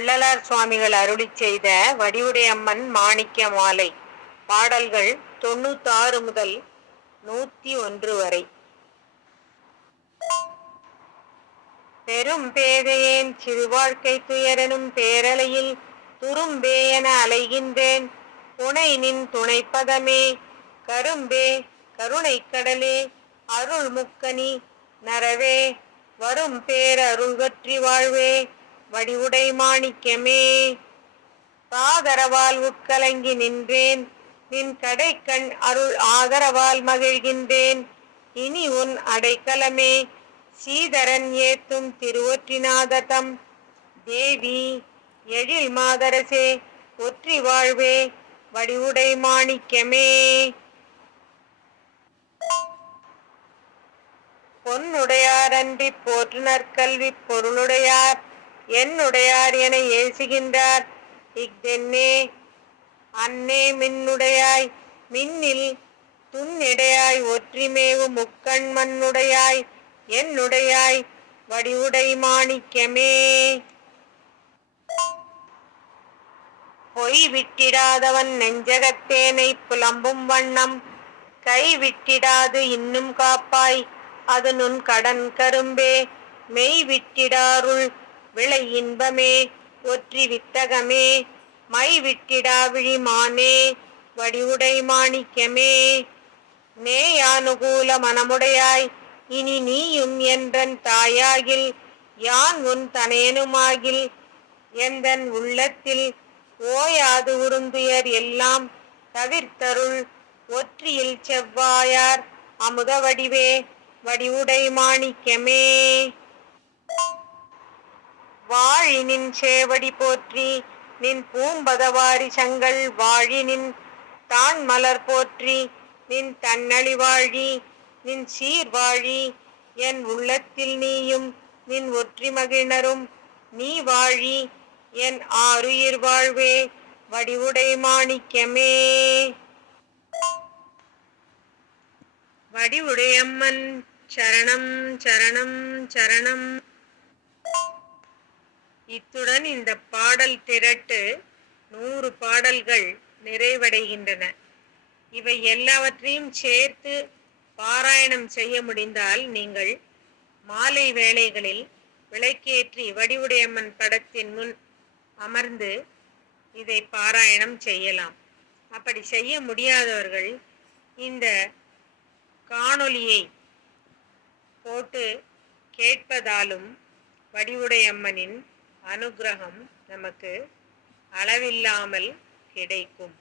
வள்ளலார் சுவாமிகள் அருளி செய்த வடிவுடையம்மன் மாணிக்க மாலை பாடல்கள் தொண்ணூத்தாறு முதல் நூத்தி ஒன்று வரை. பெரும் பேதையேன் சிறு வாழ்க்கை துயரனும் பேரலையில் துரும்பேயென அலைகின்றேன். துணை நின் துணைப்பதமே கரும்பே கருணை கடலே அருள் முக்கனி நரவே வரும் பேரருள்கற்றி வாழ்வே. வடிவுடை மாணிக்கமே. பாதரவால் உட்கலங்கி நின்றேன். நின் கடை கண் அருள் ஆதரவால் மகிழ்கின்றேன். இனி உன் அடைக்கலமே. சீதரன் ஏத்தும் திருவொற்றிநாததம். தேவி எழில் மாதரசே ஒற்றி வாழ்வே. வடிவுடை மாணிக்கமே. பொன்னுடையார் அன்றி போற்றுனர் கல்வி பொருளுடையார். என்னுடையார் என ஏசுகின்றார். இஃதென்னே அன்னே மின்னுடையாய் மின்னில் துண்ணிடையாய் ஒற்றிமேவு முக்கண் மண்ணுடையாய் என்னுடையாய் வடிவுடை மாணிக்கமே. பொய் விட்டிடாதவன் நெஞ்சகத்தேனை புலம்பும் வண்ணம் கை விட்டிடாது இன்னும் காப்பாய் அது நுண் கடன் கரும்பே. மெய் விட்டிடாருள் விளை இன்பமே ஒற்றி வித்தகமே மை விட்டிடா விழிமானே வடிவுடை மாணிக்கமே. நேயானுகூல மனமுடையாய் இனி நீயும் என்றன் தாயாகில் யான் உன் தனேனுமாகில். எந்தன் உள்ளத்தில் ஓயாது உருந்துயர் எல்லாம் தவிர்த்தருள் ஒற்றியில் செவ்வாயார் அமுத வடிவே வடிவுடை மாணிக்கமே. வாழினின் சேவடி போற்றி நின் பூம்பதவாரி சங்கள் வாழினின் தான் மலர் போற்றி நின் தன்னழி வாழி நின் சீர் வாழி என் உள்ளத்தில் நீயும் நின் ஒற்றி மகிழ்னரும் நீ வாழி என் ஆறுயிர் வாழ்வே வடிவுடை மாணிக்கமே. வடிவுடையம்மன் சரணம் சரணம் சரணம். இத்துடன் இந்த பாடல் திரட்டு நூறு பாடல்கள் நிறைவடைகின்றன. இவை எல்லாவற்றையும் சேர்த்து பாராயணம் செய்ய முடிந்தால் நீங்கள் மாலை வேளைகளில் விளக்கேற்றி வடிவுடையம்மன் படத்தின் முன் அமர்ந்து இதை பாராயணம் செய்யலாம். அப்படி செய்ய முடியாதவர்கள் இந்த காணொளியை போட்டு கேட்பதாலும் வடிவுடையம்மனின் அனுகிரகம் நமக்கு அளவில்லாமல் கிடைக்கும்.